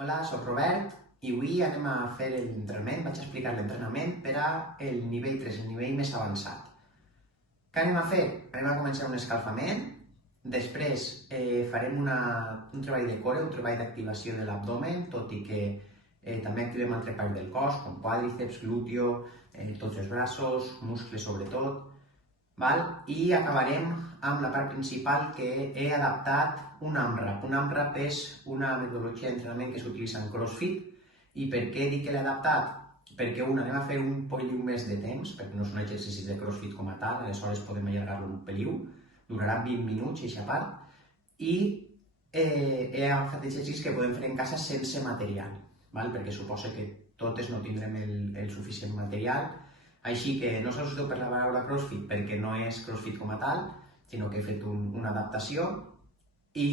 Hola, soc Robert i avui anem a fer l'entrenament, vaig explicar l'entrenament per al nivell 3, el nivell més avançat. Què anem a fer? Anem a començar un escalfament, després farem un treball de core, un treball d'activació de l'abdomen, tot i que també activem altres parts del cos, com quàdriceps, glúteo, tots els braços, muscles sobretot. I acabarem amb la part principal que he adaptat un AMRAP. Un AMRAP és una metodologia d'entrenament que s'utilitza en CrossFit. I per què dic que l'he adaptat? Perquè anem a fer un peliu més de temps, perquè no són exercicis de CrossFit com a tal, aleshores podem allargar-lo un peliu, durarà 20 minuts aquesta part, i he agafat exercicis que podem fer en casa sense material, perquè suposa que totes no tindrem el suficient material. Així que no s'assusteu per la paraula CrossFit perquè no és CrossFit com a tal, sinó que he fet una adaptació i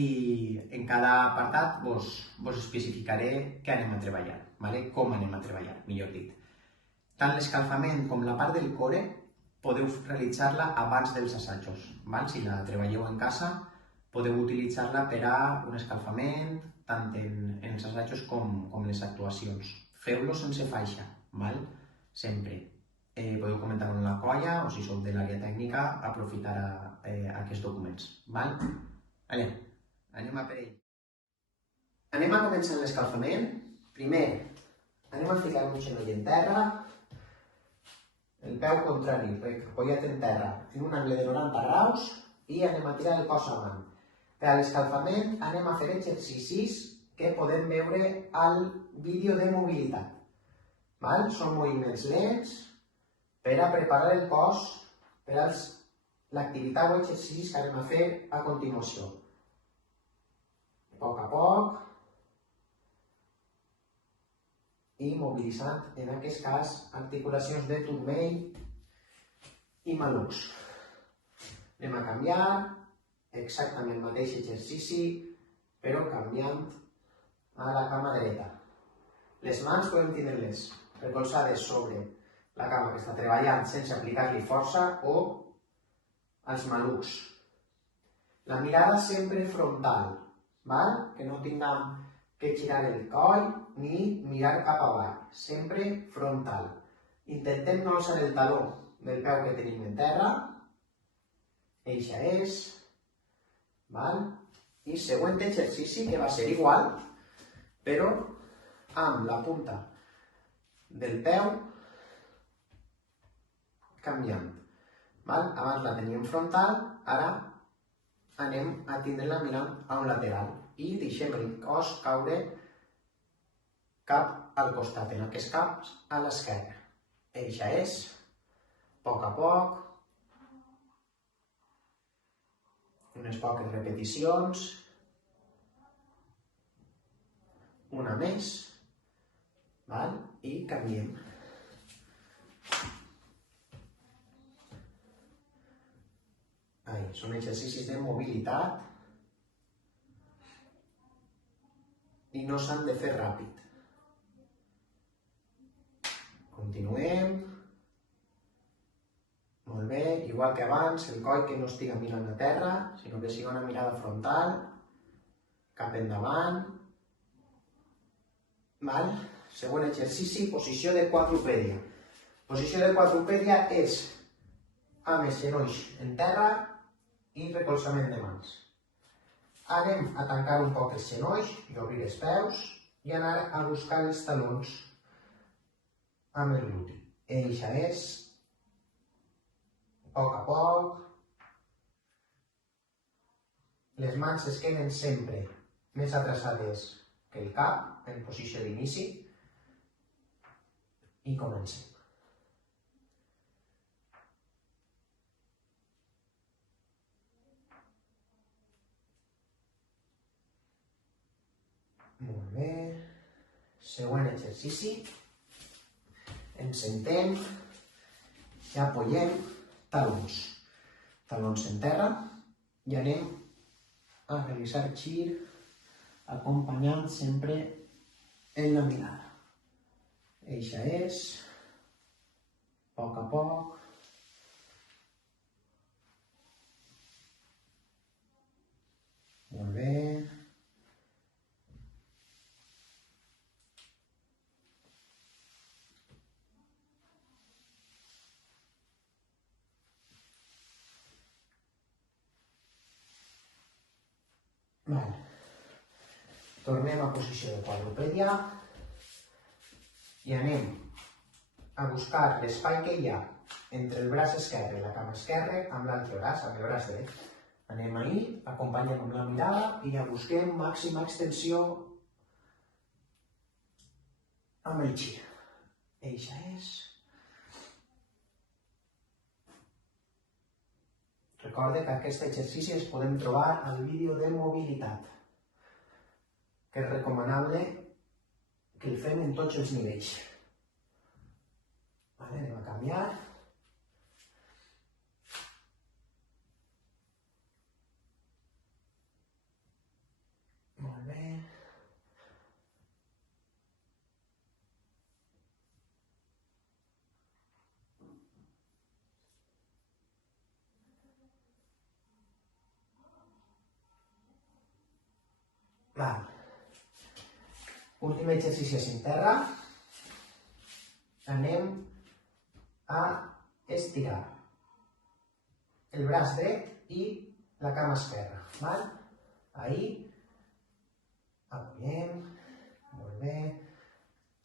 en cada apartat vos especificaré què anem a treballar, com anem a treballar, millor dit. Tant l'escalfament com la part del core podeu realitzar-la abans dels assajos. Si la treballeu en casa, podeu utilitzar-la per a un escalfament, tant en els assajos com en les actuacions. Feu-lo sense faixa, sempre. Podeu comentar-ho en la colla o si sou de l'àrea tècnica, aprofitar aquests documents. Anem a per ell. Anem a començar l'escalfament. Primer, anem a ficar un genoll en terra, el peu contrari, apoyat en terra, en un angle de 90 graus i anem a tirar el cos avant. Per a l'escalfament anem a fer exercicis que podem veure al vídeo de mobilitat. Són moviments lents, per a preparar el cos per a l'activitat o exercicis que anem a fer a continuació. A poc, i mobilitzant, en aquest cas, articulacions de turmell i malucs. Anem a canviar, exactament el mateix exercici, però canviant a la cama dreta. Les mans podem tindre-les recolzades sobre la cama que està treballant sense aplicar-li força o als malucs. La mirada sempre frontal, que no tinguem que girar el coll ni mirar cap avall, sempre frontal. Intentem no alçar el taló del peu que tenim en terra, eixa és, i següent exercici que va ser igual, però amb la punta del peu canviant. Abans la teníem frontal, ara anem a tindre-la mirant a un lateral i deixem el cos caure cap al costat, en aquest cas a l'esquerra. Eixa és, a poc, unes poques repeticions, una més, i canviem. Són exercicis de mobilitat i no s'han de fer ràpid. Continuem. Molt bé, igual que abans, el coll que no estiga mirant a terra, sinó que sigui una mirada frontal, cap endavant. Següent exercici, posició de quadrupèdia. Posició de quadrupèdia és amb els genolls en terra i recolzament de mans. Anem a tancar un poc els genolls i obrir els peus i anar a buscar els talons amb el gluti. Eixa és, a poc. Les mans es queden sempre més atraçades que el cap, en posició d'inici, i comencem. Molt bé. Següent exercici. Ens sentem i apoyem talons. Talons en terra i anem a realitzar gir acompanyant sempre en la mirada. Eixa és, a poc. Molt bé. Tornem a posició de quadrupèdia i anem a buscar l'espai que hi ha entre el braç esquerre i la cama esquerra amb l'altre braç, amb el braç dret. Anem ahí, acompanyem amb la mirada i ja busquem màxima extensió amb el gir. Eixa és. Recorde que aquest exercici es podem trobar al vídeo de mobilitat, que és recomanable que el fem en tots els nivells. Anem a canviar. Molt bé. Últim exercici en terra. Anem a estirar el braç dret i la cama esquerra. Ahí, apoyem, molt bé,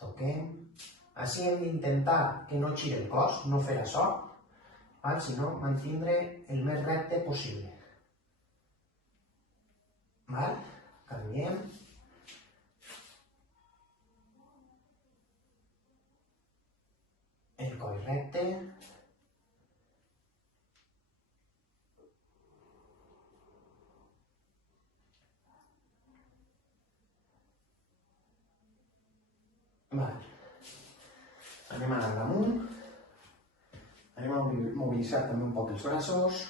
toquem. Així hem d'intentar que no giri el cos, no fer això, sinó mantindre el més recte possible. Canviem. El coll recte. Anem a anar damunt. Anem a mobilitzar també un poc els braços.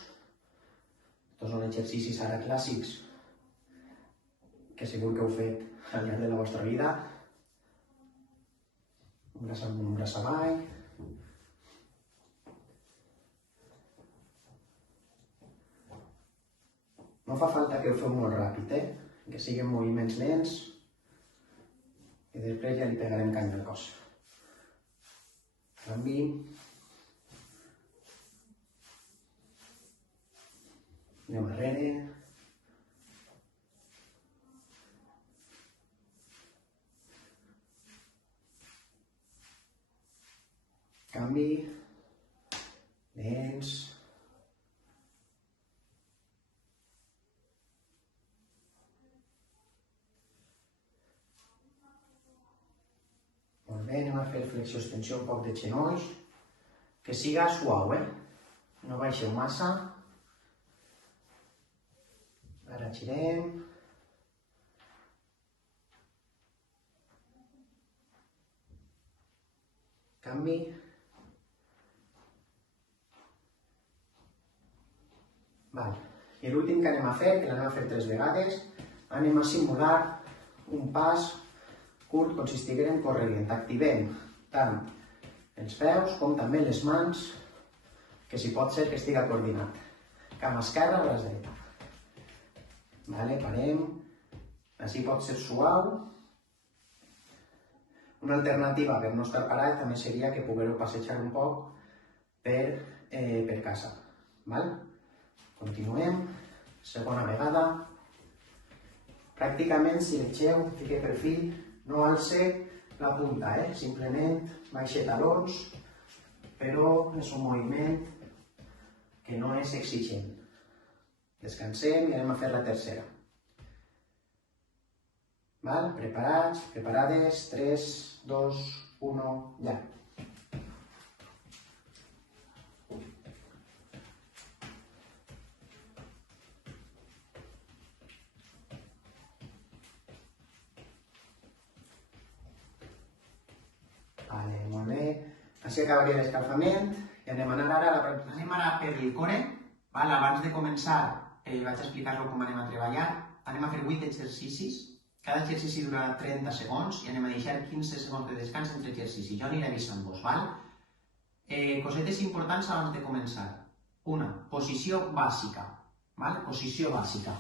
Aquests són exercicis ara clàssics que segur que heu fet al llarg de la vostra vida. Un braç amunt, un braç avall. No fa falta que ho feu molt ràpid, que siguin moviments lents i després ja li pegarem canya al cos. Canvi. Anem arrere. Canvi. Lents. Molt bé, anem a fer flexió-extensió, un poc de genolls. Que siga suau, No baixeu massa. Ara girem. Canvi. I l'últim que anem a fer, que l'anem a fer 3 vegades, anem a simular un pas curt com si estiguérem corrent. Activem tant els peus com també les mans, que si pot ser que estigui coordinat. Cama esquerra, braç dret. Parem. Així pot ser suau. Una alternativa per no estar parat també seria que pogueu passejar un poc per casa. Continuem. Segona vegada. Pràcticament, si vegeu, fiqué perfil, no alce la punta, simplement baixe talons, però és un moviment que no és exigent. Descansem i anem a fer la tercera. Preparats, preparades, 3, 2, 1, ja. Molt bé. Així acabaria l'escalfament i anem a anar ara per el core. Abans de començar vaig explicar-vos com anem a treballar. Anem a fer 8 exercicis. Cada exercici durarà 30 segons i anem a deixar 15 segons de descans entre exercicis. Jo aniré avisant-vos. Cosetes importants abans de començar. Una, posició bàsica. Posició bàsica.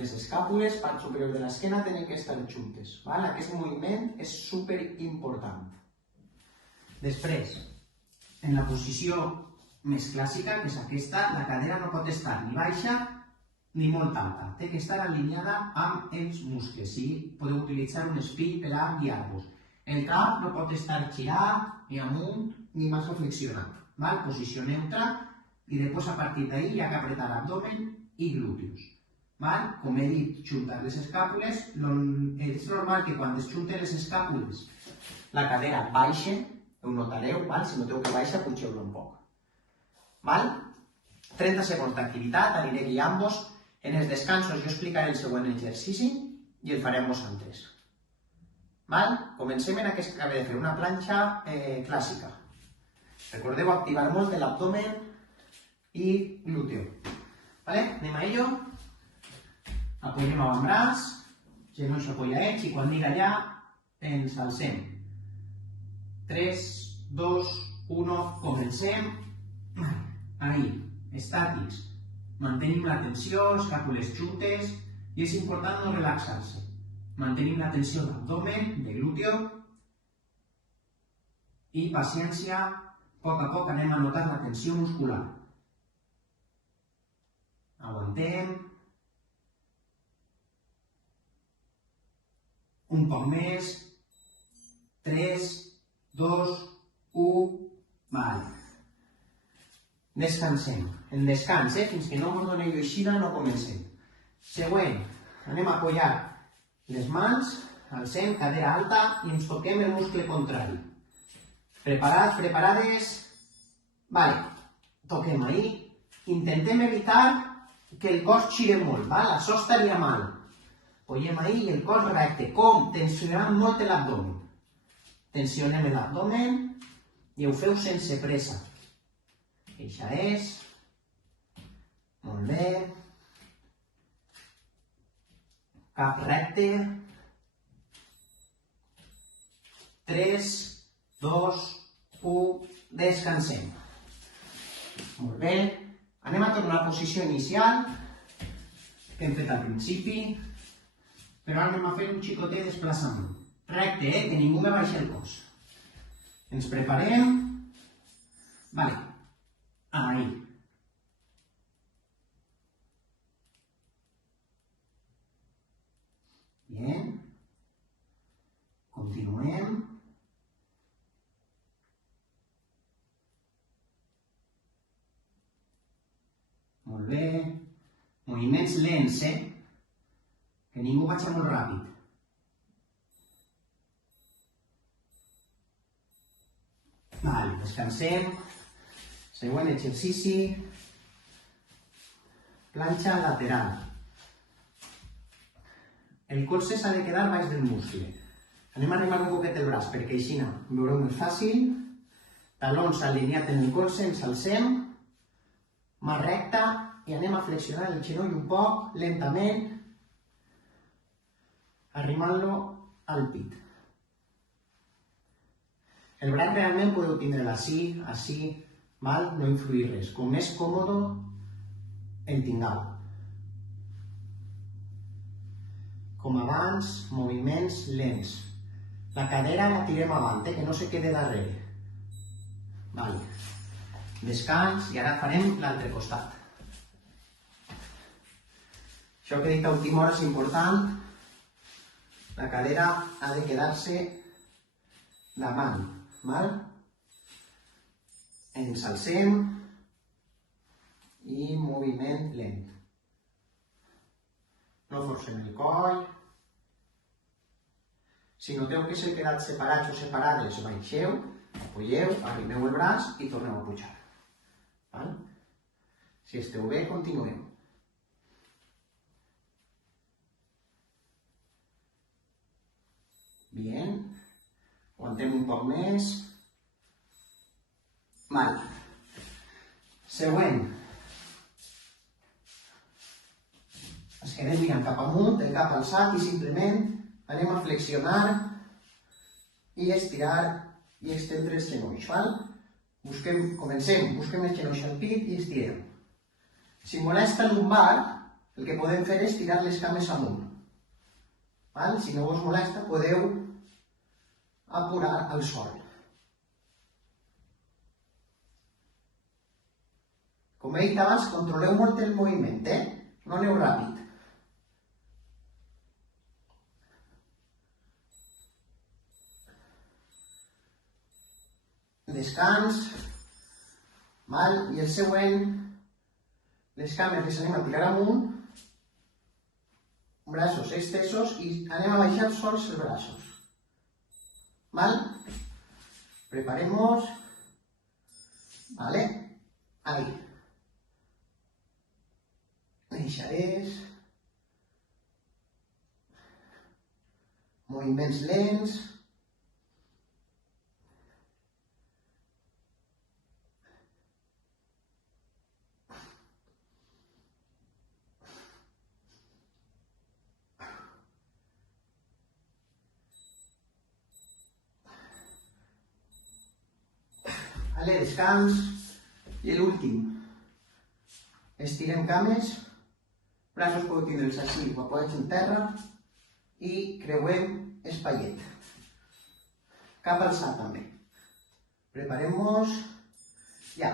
Les escàpules, part superior de l'esquena, tenen que estar juntes. Aquest moviment és superimportant. Després, en la posició més clàssica, que és aquesta, la cadera no pot estar ni baixa ni molt alta. Té que estar alineada amb els muscles. Sí, podeu utilitzar un espill per a guiar-vos. El cap no pot estar girat, ni amunt, ni massa flexionat. Posició neutra i després a partir d'ahí hi ha que apretar abdomen i glúteos. Com he dit, juntar les escàpules. És normal que quan es junten les escàpules la cadera baixa, ho notareu, si noteu que baixa, pugeu-lo un poc. 30 segons d'activitat, aniré guiant-vos. En els descansos jo explicaré el següent exercici i el farem vosaltres. Comencem en aquest que acabem de fer, una planxa clàssica. Recordeu activar molt l'abdomen i glúteo. Anem a ello. Apoyem avantbraç, genolls apoyaets i quan diga allà ens alcem. 3, 2, 1, comencem. Ahí, estàtics. Mantenim la tensió, escàpules juntes i és important no relaxar-se. Mantenim la tensió d'abdomen, de glúteo i paciència, a poc anem a notar la tensió muscular. Aguantem. Un poc més. 3, 2, 1, Descansem. En descans, fins que no ens doneu eixida no comencem. Següent, anem a apoyar les mans, alcem, cadera alta i ens toquem el muscle contrari. Preparats, preparades? Toquem ahí. Intentem evitar que el cos gire molt, això estaria mal. Apoyem ahí i el cos recte. Com? Tensionant molt l'abdomen. Tensionem l'abdomen i ho feu sense pressa. Això és. Molt bé. Cap recte. 3, 2, 1, descansem. Molt bé. Anem a tornar a la posició inicial que hem fet al principi, però ara anem a fer un xicotet desplaçament. Recte, que ningú me baixa el cos. Ens preparem. Ahí. Bien. Continuem. Molt bé. Moviments lents, que ningú vagi molt ràpid. Descansem. Següent exercici. Planxa lateral. El colze s'ha de quedar baix del muscle. Anem a arrimar un poquet el braç perquè així ho veureu més fàcil. Talons alineats en el colze, ens alcem. Mà recta i anem a flexionar el genoll un poc, lentament, arrimant-lo al pit. El braç realment podeu tindre'l així, no influir res. Com més còmode el tingueu. Com abans, moviments lents. La cadera la tirem avant, que no se quede darrere. Descans i ara farem l'altre costat. Això que he dit a última hora és important. La cadera ha de quedar-se davant. Ens alcem i moviment lent. No forcem el coll. Si noteu que s'he quedat separats o separades, baixeu, apoyeu, arrimeu el braç i torneu a pujar. Si esteu bé, continueu. Bien. Aguantem un poc més. Següent. Ens quedem mirant cap amunt, el cap alçat i simplement anem a flexionar i estirar i estendre els genolls. Comencem, busquem els genolls al pit i estirem. Si molesta el lumbar, el que podem fer és tirar les cames amunt. Si no us molesta, podeu apurar al sol. Com he dit abans, controleu molt el moviment, No aneu ràpid. Descans. I el següent, les cames les anem a tirar amunt, braços estesos i anem a baixar sols els braços. Preparemos. Ahí. Deixaders. Moviments lents. Descans. I l'últim. Estirem cames. Braços podeu tindre'ls així o apoyats en terra i creuem espaiet. Cap alçat també. Preparem-nos. Ja.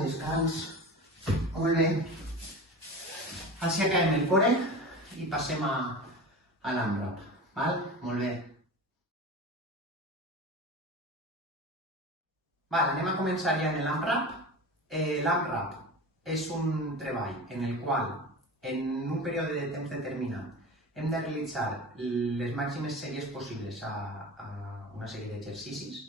Descans. Molt bé. Així acabem el core i passem a l'AMRAP. Molt bé. Anem a començar ja en l'AMRAP. L'AMRAP és un treball en el qual, en un període de temps determinat, hem de realitzar les màximes sèries possibles a una sèrie d'exercicis.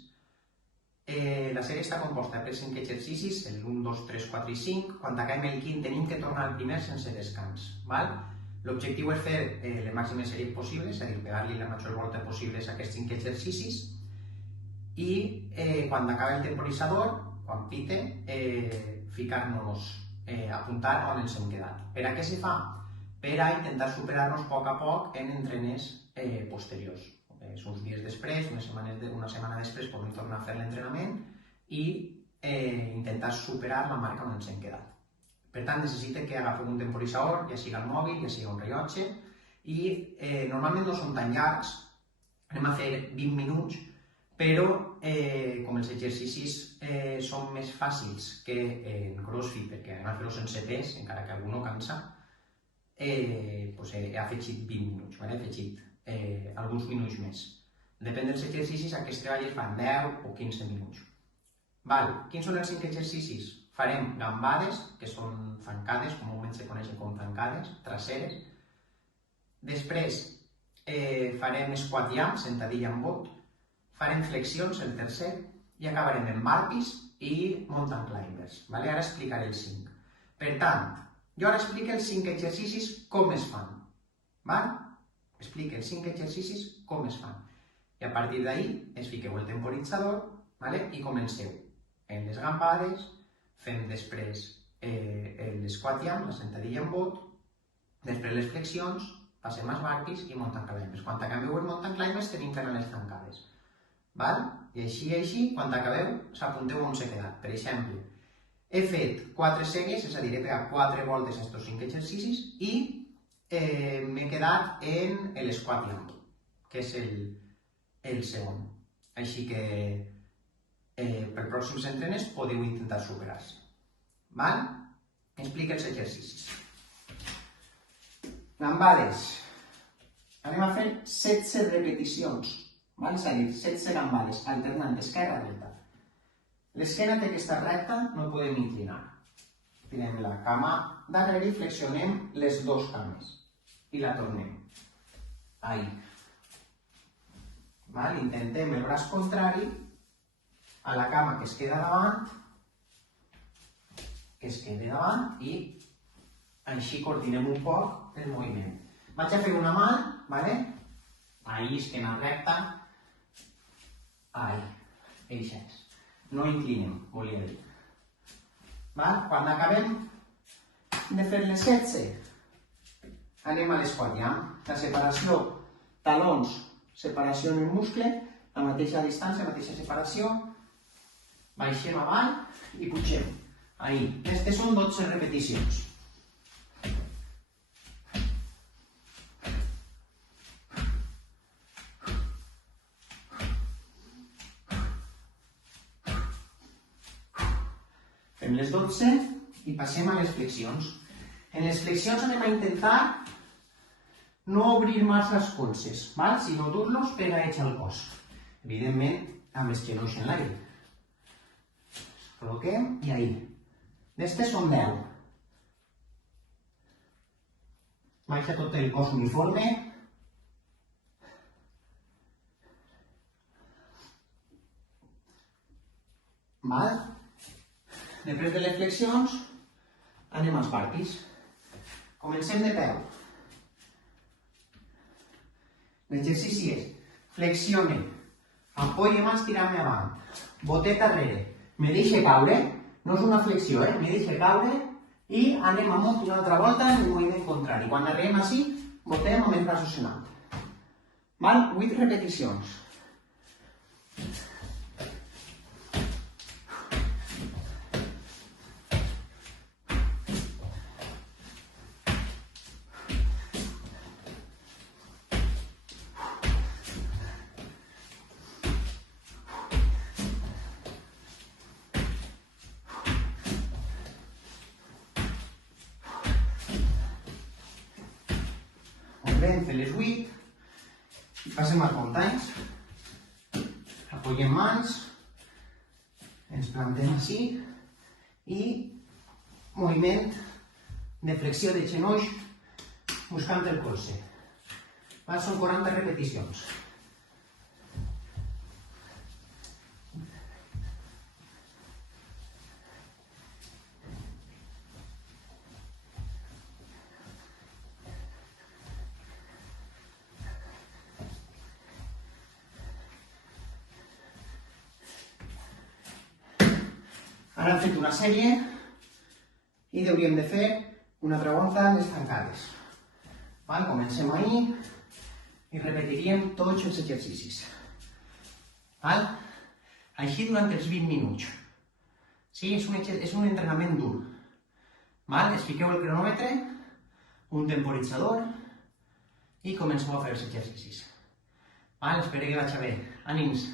La sèrie està composta per 5 exercicis, el 1, 2, 3, 4 i 5. Quan acabem el quint tenim que tornar al primer sense descans. L'objectiu és fer les màximes sèries possibles, és a dir, pegar-li la major volta possible a aquests 5 exercicis i quan acaba el temporitzador, quan pite, ficar-nos, apuntar on ens hem quedat. Per a què se fa? Per a intentar superar-nos a poc en entrenes posteriors. Uns dies després, una setmana després, podem tornar a fer l'entrenament i intentar superar la marca on ens hem quedat. Per tant, necessita que agafeu un temporitzador, ja sigui el mòbil, ja sigui un rellotge, i normalment no són tan llargs, anem a fer 20 minuts, però com els exercicis són més fàcils que en CrossFit, perquè anem a fer-los sense pes, encara que algú no cansa, he afegit 20 minuts, he afegit alguns minuts més. Depèn dels exercicis, aquests treballs fan 10 o 15 minuts. Quins són els 5 exercicis? Farem gambades, que són zancades, comúment se coneixen com zancades, traseres. Després farem squat jump, sentadilla amb bot. Farem flexions, el tercer, i acabarem amb burpees i mountain climbers. Ara explicaré els 5. Per tant, jo ara explico els 5 exercicis com es fan. Explico els 5 exercicis com es fan. I a partir d'ahí es fiqueu el temporitzador i comenceu en les gambades, fem després l'esquat jump, la sentadilla amb bot, després les flexions, passem als burpees i mountain climbers. Quan acabeu el mountain climbers tenim que anar a les tancades. I així, quan acabeu, s'apunteu on s'ha quedat. Per exemple, he fet 4 sèries, és a dir, he pegat 4 voltes a aquests 5 exercicis i m'he quedat en l'esquat jump, que és el segon. Així que per pròxims entrenes podeu intentar superar-se. Explica els exercicis. Gambades. Anem a fer 16 repeticions, és a dir, 16 gambades, alternant esquerra-dreta. L'esquena té que estar recta, no podem inclinar. Tirem la cama darrere i flexionem les 2 cames. I la tornem. Ahí. Intentem el braç contrari a la cama que es queda davant, i així coordinem un poc el moviment. Vaig a fer una mà, ahí, esquena recta, ahí, eixa és. No inclinem, volia dir. Quan acabem de fer les 16, anem a l'esquat-llamp. La separació talons, separació en el muscle, la mateixa distància, la mateixa separació. Baixem avall i pugem. Ahí. Aquestes són 12 repeticions. Fem les 12 i passem a les flexions. En les flexions anem a intentar no obrir massa els colzes, sinó dur-los pegats al cos. Evidentment, amb els genolls en l'aire. Col·loquem i ahí. D'estes són 10. Baixa tot el cos uniforme. Després de les flexions, anem als burpees. Comencem de peu. L'exercici és flexione, apoye más, tirame avant, botet arrere, me deixe caure, no és una flexió, me deixe caure i anem amunt una altra volta en el moviment contrari. Quan arribem així, botem amb els braços en alt. 8 repeticions. Fem les 8 i passem als muntanyes. Apoyem mans, ens plantem així i moviment de flexió de genolls buscant el colze. Són 40 repeticions. Ara hem fet una sèrie i hauríem de fer una altra volta les tancades. Comencem ahí i repetiríem tots els exercicis. Així durant els 20 minuts. Sí, és un entrenament dur. Es fiqueu el cronòmetre, un temporitzador i comenceu a fer els exercicis. Espero que vagi bé. Ànims!